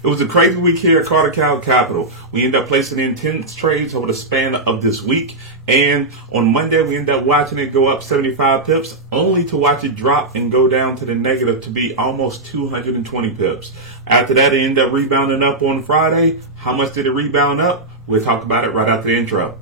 It was a crazy week here at Carter Cow Capital. We ended up placing in 10 trades over the span of this week. And on Monday, we ended up watching it go up 75 pips, only to watch it drop and go down to the negative to be almost 220 pips. After that, it ended up rebounding up on Friday. How much did it rebound up? We'll talk about it right after the intro.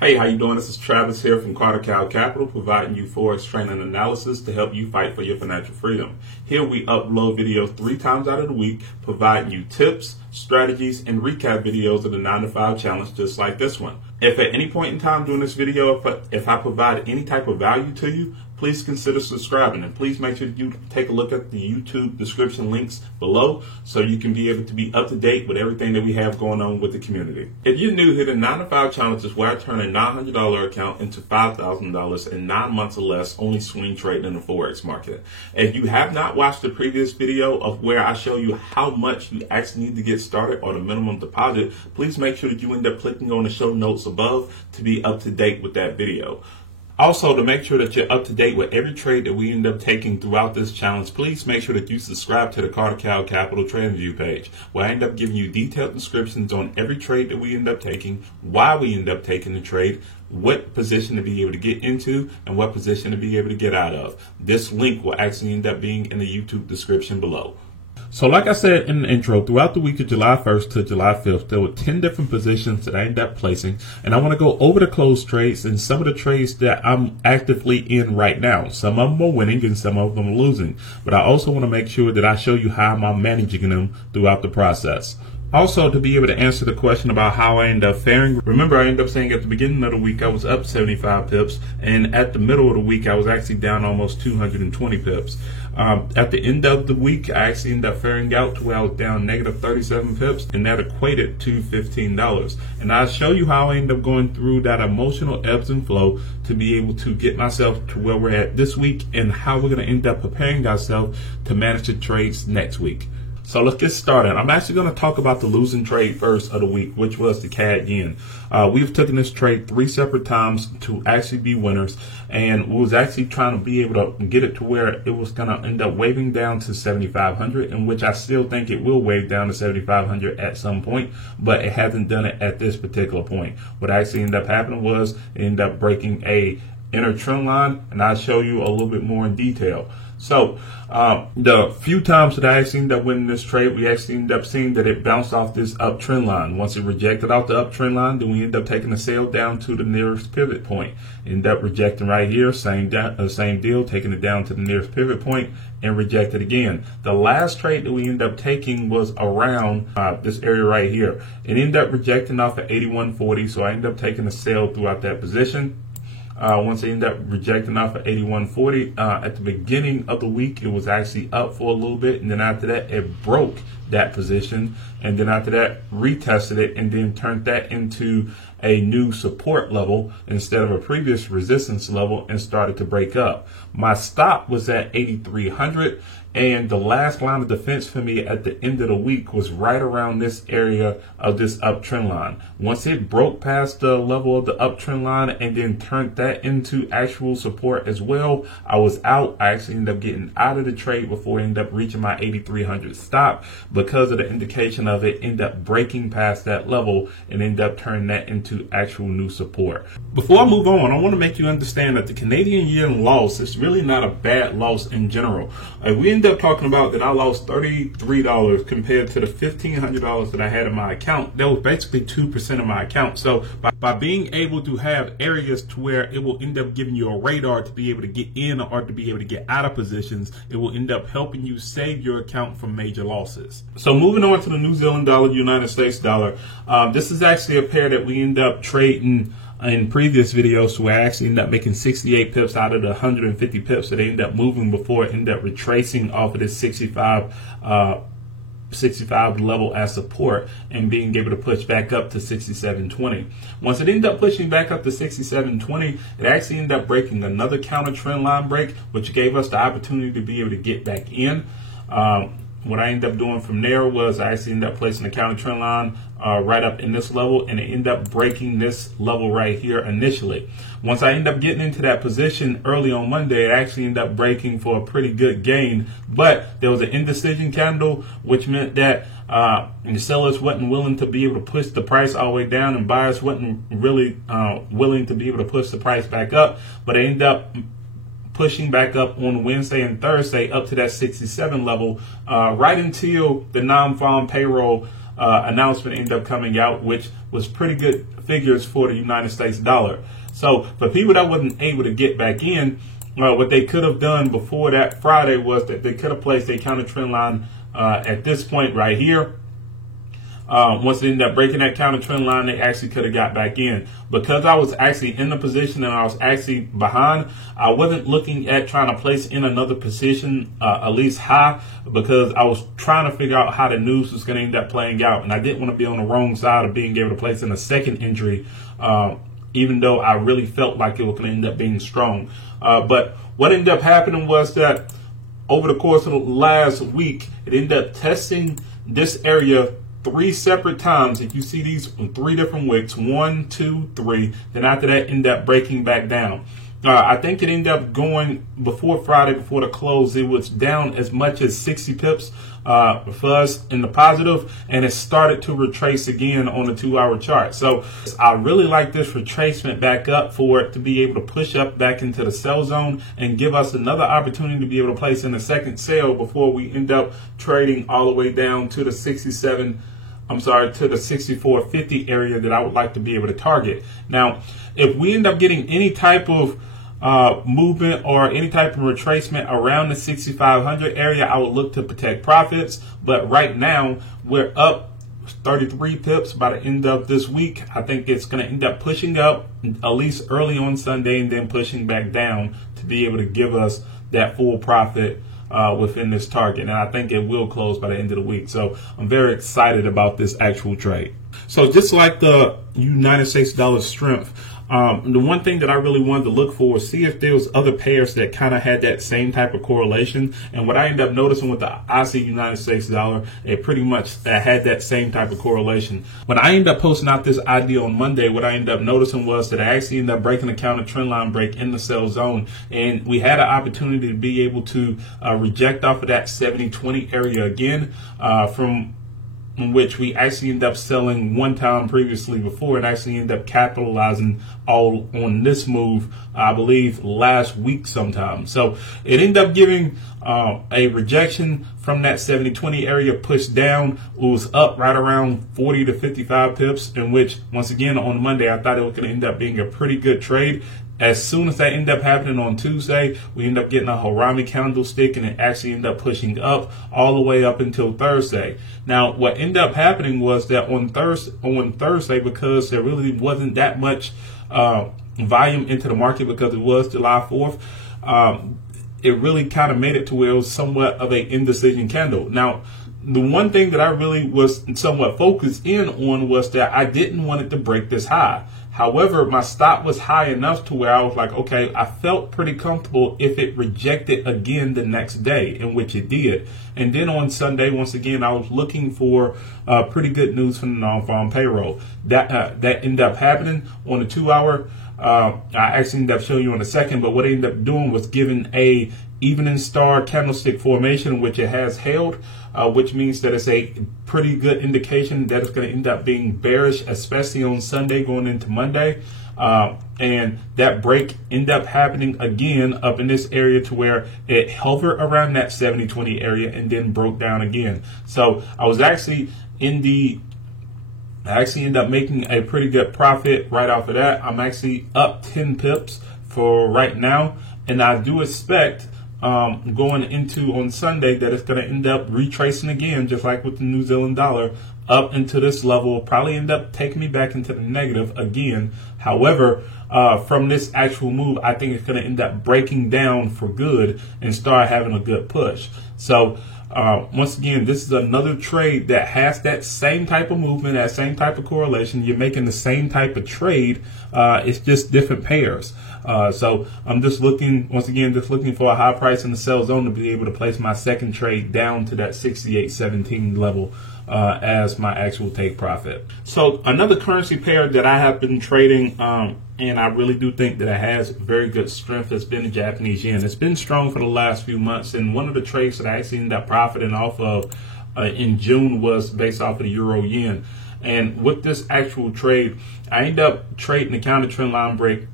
Hey, how you doing? This is Travis here from Carter Cow Capital, providing you Forex training analysis to help you fight for your financial freedom. Here we upload videos 3 times out of the week, providing you tips, strategies, and recap videos of the 9 to 5 challenge just like this one. If at any point in time during this video, if I provide any type of value to you, please consider subscribing, and please make sure you take a look at the YouTube description links below so you can be able to be up to date with everything that we have going on with the community. If you're new here, the 9 to 5 challenge is where I turn a $900 account into $5,000 in 9 months or less, only swing trading in the Forex market. If you have not watched the previous video of where I show you how much you actually need to get started or the minimum deposit, please make sure that you end up clicking on the show notes above to be up to date with that video. Also, to make sure that you're up to date with every trade that we end up taking throughout this challenge, please make sure that you subscribe to the Carter Cow Capital TradingView page, where I end up giving you detailed descriptions on every trade that we end up taking, why we end up taking the trade, what position to be able to get into, and what position to be able to get out of. This link will actually end up being in the YouTube description below. So like I said in the intro, throughout the week of July 1st to July 5th, there were 10 different positions that I ended up placing. And I want to go over the closed trades and some of the trades that I'm actively in right now. Some of them are winning and some of them are losing. But I also want to make sure that I show you how I'm managing them throughout the process. Also, to be able to answer the question about how I end up faring, remember I ended up saying at the beginning of the week I was up 75 pips, and at the middle of the week I was actually down almost 220 pips. At the end of the week, I actually ended up faring out to where I was down negative 37 pips, and that equated to $15. And I'll show you how I end up going through that emotional ebbs and flow to be able to get myself to where we're at this week and how we're going to end up preparing ourselves to manage the trades next week. So let's get started. I'm actually going to talk about the losing trade first of the week, which was the CAD yen. We've taken this trade 3 separate times to actually be winners, and we was actually trying to be able to get it to where it was going to end up waving down to 7,500, in which I still think it will wave down to 7,500 at some point, but it hasn't done it at this particular point. What actually ended up happening was it ended up breaking a inner trend line, and I'll show you a little bit more in detail. So the few times that I actually ended up winning this trade, we actually ended up seeing that it bounced off this uptrend line. Once it rejected off the uptrend line, then we ended up taking the sale down to the nearest pivot point. Ended up rejecting right here, same deal, taking it down to the nearest pivot point and rejected again. The last trade that we ended up taking was around this area right here. It ended up rejecting off at 81.40, so I ended up taking the sale throughout that position. Once they ended up rejecting off at 81.40, at the beginning of the week, it was actually up for a little bit. And then after that, it broke that position. And then after that, retested it and then turned that into a new support level instead of a previous resistance level and started to break up. My stop was at 8,300. And the last line of defense for me at the end of the week was right around this area of this uptrend line. Once it broke past the level of the uptrend line and then turned that into actual support as well, I was out. I actually ended up getting out of the trade before I ended up reaching my 8,300 stop because of the indication of it ended up breaking past that level and ended up turning that into actual new support. Before I move on, I want to make you understand that the Canadian yen loss is really not a bad loss in general. We ended up talking about that I lost $33 compared to the $1,500 that I had in my account. That was basically 2% of my account. So by being able to have areas to where it will end up giving you a radar to be able to get in or to be able to get out of positions, it will end up helping you save your account from major losses. So moving on to the New Zealand dollar, United States dollar. This is actually a pair that we end up trading in previous videos, where I actually ended up making 68 pips out of the 150 pips that they ended up moving before it ended up retracing off of this 65 level as support and being able to push back up to 67.20. Once it ended up pushing back up to 67.20, it actually ended up breaking another counter trend line break, which gave us the opportunity to be able to get back in. what I ended up doing from there was I actually ended up placing the counter trend line right up in this level, and it ended up breaking this level right here initially. Once I ended up getting into that position early on Monday, it actually ended up breaking for a pretty good gain, but there was an indecision candle, which meant that the sellers wasn't willing to be able to push the price all the way down, and buyers wasn't really willing to be able to push the price back up, but they ended up pushing back up on Wednesday and Thursday up to that 67 level, right until the non-farm payroll announcement ended up coming out, which was pretty good figures for the United States dollar. So for people that wasn't able to get back in, what they could have done before that Friday was that they could have placed a counter trend line at this point right here. Once they ended up breaking that counter trend line, they actually could have got back in. Because I was actually in the position and I was actually behind, I wasn't looking at trying to place in another position, at least high, because I was trying to figure out how the news was going to end up playing out. And I didn't want to be on the wrong side of being able to place in a second entry, even though I really felt like it was going to end up being strong. But what ended up happening was that over the course of the last week, it ended up testing this area 3 separate times. If you see these 3 different wicks, 1, 2, 3, then after that end up breaking back down. I think it ended up going before Friday, before the close, it was down as much as 60 pips for us in the positive, and it started to retrace again on the 2-hour chart. So I really like this retracement back up for it to be able to push up back into the sell zone and give us another opportunity to be able to place in a second sale before we end up trading all the way down to the 64.50 area that I would like to be able to target. Now, if we end up getting any type of movement or any type of retracement around the 6,500 area, I would look to protect profits. But right now, we're up 33 pips by the end of this week. I think it's going to end up pushing up at least early on Sunday and then pushing back down to be able to give us that full profit within this target. And I think it will close by the end of the week. So I'm very excited about this actual trade. So just like the United States dollar strength, the one thing that I really wanted to look for was see if there was other pairs that kind of had that same type of correlation. And what I ended up noticing with the Aussie United States dollar, it pretty much had that same type of correlation. When I ended up posting out this idea on Monday, what I ended up noticing was that I actually ended up breaking a counter trend line break in the sell zone. And we had an opportunity to be able to reject off of that 70-20 area again from which we actually ended up selling one time previously before and actually ended up capitalizing all on this move, I believe, last week sometime. So it ended up giving a rejection from that 70-20 area, pushed down. It was up right around 40 to 55 pips, in which, once again, on Monday, I thought it was going to end up being a pretty good trade. As soon as that ended up happening on Tuesday, we ended up getting a Harami candlestick, and it actually ended up pushing up all the way up until Thursday. Now, what ended up happening was that on Thursday, because there really wasn't that much volume into the market because it was July 4th, it really kind of made it to where it was somewhat of an indecision candle. Now, the one thing that I really was somewhat focused in on was that I didn't want it to break this high. However, my stop was high enough to where I was like, okay, I felt pretty comfortable if it rejected again the next day, in which it did. And then on Sunday, once again, I was looking for pretty good news from the non-farm payroll. That ended up happening on the 2-hour. I actually ended up showing you in a second, but what I ended up doing was giving a evening star candlestick formation, which it has held, which means that it's a pretty good indication that it's going to end up being bearish, especially on Sunday going into Monday. And that break ended up happening again up in this area to where it hovered around that 70-20 area and then broke down again. So I was actually I actually ended up making a pretty good profit right off of that. I'm actually up 10 pips for right now, and I do expect going into on Sunday that it's going to end up retracing again, just like with the New Zealand dollar, up into this level, probably end up taking me back into the negative again. However, from this actual move, I think it's going to end up breaking down for good and start having a good push. So Once again, this is another trade that has that same type of movement, that same type of correlation. You're making the same type of trade. It's just different pairs. So I'm just looking, once again, just looking for a high price in the sell zone to be able to place my second trade down to that 68.17 level as my actual take profit. So another currency pair that I have been trading, and I really do think that it has very good strength, has been the Japanese yen. It's been strong for the last few months, and one of the trades that I actually ended up profiting off of in June was based off of the euro yen. And with this actual trade, I ended up trading the counter trend line break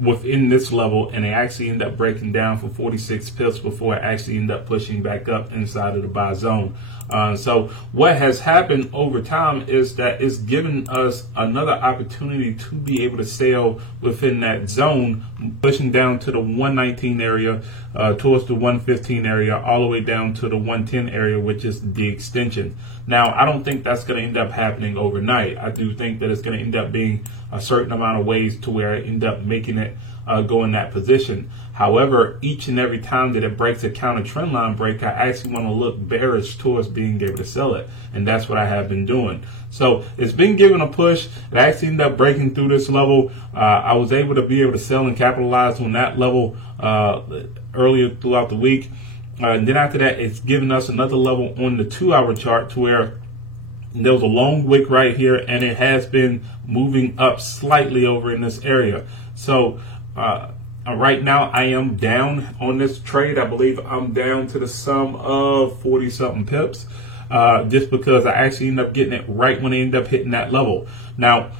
within this level, and it actually ended up breaking down for 46 pips before it actually ended up pushing back up inside of the buy zone. So what has happened over time is that it's given us another opportunity to be able to sell within that zone, pushing down to the 119 area, towards the 115 area, all the way down to the 110 area, which is the extension. Now, I don't think that's going to end up happening overnight. I do think that it's going to end up being a certain amount of ways to where it end up making it go in that position. However, each and every time that it breaks a counter trend line break, I actually want to look bearish towards being able to sell it. And that's what I have been doing. So it's been given a push. It actually ended up breaking through this level. I was able to be able to sell and capitalize on that level earlier throughout the week. And then after that, it's given us another level on the 2-hour chart to where there was a long wick right here, and it has been moving up slightly over in this area. So right now I am down on this trade. I believe I'm down to the sum of 40 something pips, just because I actually end up getting it right when I end up hitting that level. Now,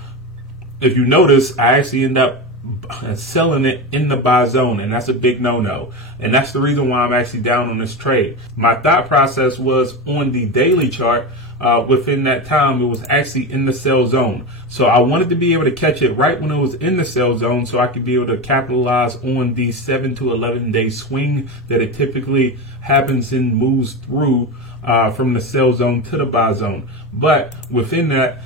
if you notice, I actually end up selling it in the buy zone, and that's a big no-no, and that's the reason why I'm actually down on this trade. My thought process was on the daily chart, within that time it was actually in the sell zone, so I wanted to be able to catch it right when it was in the sell zone so I could be able to capitalize on the 7 to 11 day swing that it typically happens and moves through from the sell zone to the buy zone. But within that,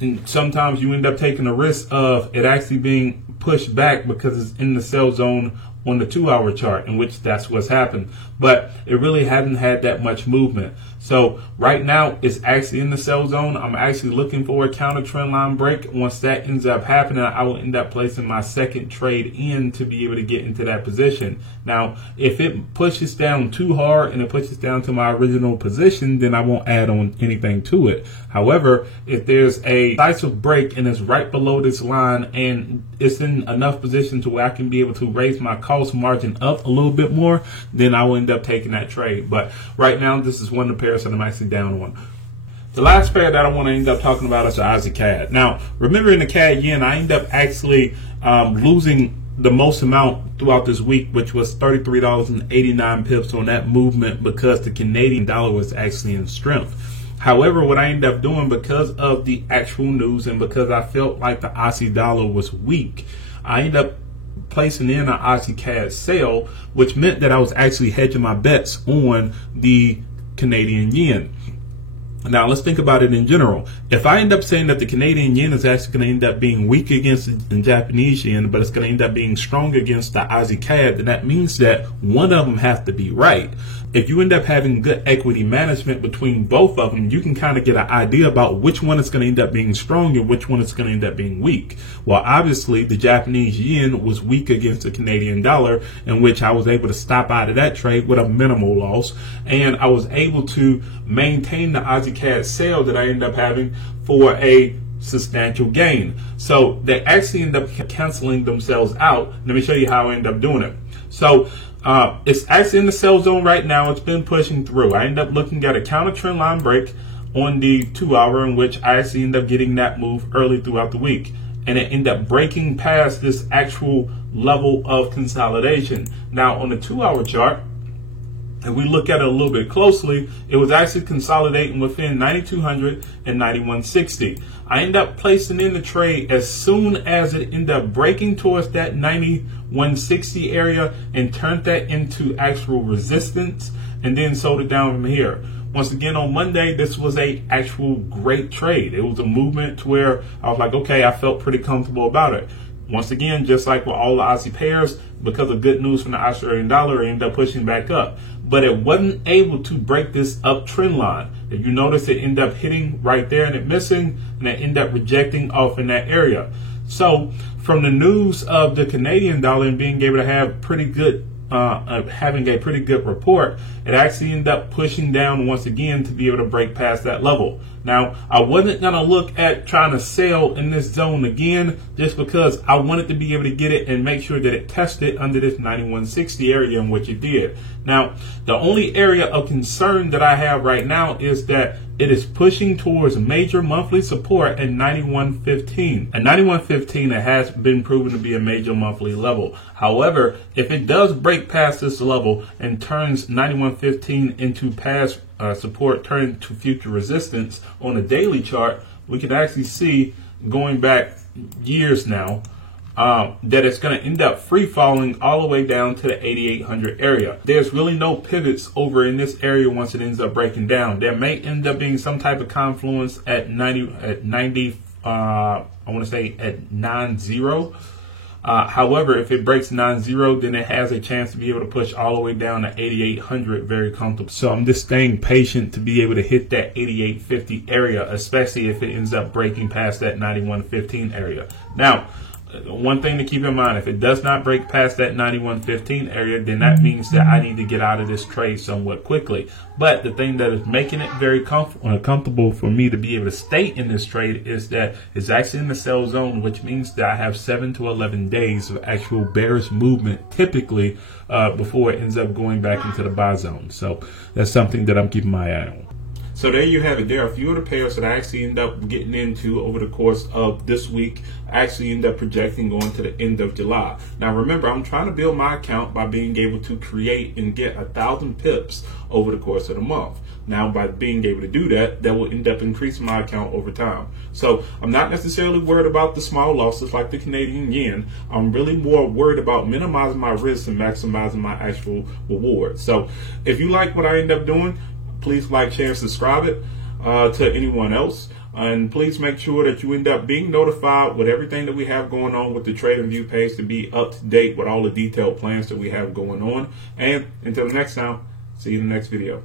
and sometimes you end up taking the risk of it actually being pushed back because it's in the sell zone on the 2-hour chart, in which that's what's happened. But it really hasn't had that much movement. So right now it's actually in the sell zone. I'm actually looking for a counter trend line break. Once that ends up happening, I will end up placing my second trade in to be able to get into that position. Now, if it pushes down too hard and it pushes down to my original position, then I won't add on anything to it. However, if there's a decisive break and it's right below this line and it's in enough position to where I can be able to raise my cost margin up a little bit more, then I will end up taking that trade. But right now, this is one of the pairs that I'm actually down on. The last pair that I want to end up talking about is the Aussie CAD. Now, remember in the CAD yen, I end up actually losing the most amount throughout this week, which was $33.89 on that movement because the Canadian dollar was actually in strength. However, what I ended up doing because of the actual news and because I felt like the Aussie dollar was weak, I ended up placing in an Aussie CAD sale, which meant that I was actually hedging my bets on the Canadian yen. Now, let's think about it in general. If I end up saying that the Canadian yen is actually going to end up being weak against the Japanese yen, but it's going to end up being strong against the Aussie CAD, then that means that one of them has to be right. If you end up having good equity management between both of them, you can kind of get an idea about which one is going to end up being strong and which one is going to end up being weak. Well, obviously, the Japanese yen was weak against the Canadian dollar, in which I was able to stop out of that trade with a minimal loss, and I was able to maintain the Aussie CAD sale that I ended up having for a substantial gain. So they actually end up canceling themselves out. Let me show you how I end up doing it. So it's actually in the sell zone right now. It's been pushing through. I end up looking at a counter trend line break on the 2-hour, in which I actually end up getting that move early throughout the week, and it ended up breaking past this actual level of consolidation. Now on the 2-hour chart, if we look at it a little bit closely, it was actually consolidating within 9,200 and 9,160. I end up placing in the trade as soon as it ended up breaking towards that 9,160 area and turned that into actual resistance, and then sold it down from here. Once again, on Monday, this was a actual great trade. It was a movement to where I was like, okay, I felt pretty comfortable about it. Once again, just like with all the Aussie pairs, because of good news from the Australian dollar, it ended up pushing back up. but it wasn't able to break this uptrend line. If you notice, it ended up hitting right there and it missing, and it ended up rejecting off in that area. So from the news of the Canadian dollar and being able to have pretty good having a pretty good report, it actually ended up pushing down once again to be able to break past that level. Now, I wasn't going to look at trying to sell in this zone again, just because I wanted to be able to get it and make sure that it tested under this 9160 area, in which it did. Now, the only area of concern that I have right now is that it is pushing towards major monthly support at 9115. At 9115, it has been proven to be a major monthly level. However, if it does break past this level and turns 9115 into past support, turn to future resistance on a daily chart, we can actually see, going back years now, that it's going to end up free falling all the way down to the 8800 area. There's really no pivots over in this area once it ends up breaking down. There may end up being some type of confluence at 90, I want to say at 90. However, if it breaks 90, then it has a chance to be able to push all the way down to 8800 very comfortable. So I'm just staying patient to be able to hit that 8850 area, especially if it ends up breaking past that 9115 area. Now, one thing to keep in mind, if it does not break past that 9115 area, then that means that I need to get out of this trade somewhat quickly. But the thing that is making it very comfortable for me to be able to stay in this trade is that it's actually in the sell zone, which means that I have 7 to 11 days of actual bearish movement typically before it ends up going back into the buy zone. So that's something that I'm keeping my eye on. So there you have it. There are a few of the pairs that I actually end up getting into over the course of this week. I actually end up projecting going to the end of July. Now remember, I'm trying to build my account by being able to create and get 1,000 pips over the course of the month. Now, by being able to do that, that will end up increasing my account over time. So I'm not necessarily worried about the small losses like the Canadian yen. I'm really more worried about minimizing my risks and maximizing my actual reward. So if you like what I end up doing, please like, share, and subscribe it to anyone else. And please make sure that you end up being notified with everything that we have going on with the TradingView page to be up to date with all the detailed plans that we have going on. And until the next time, see you in the next video.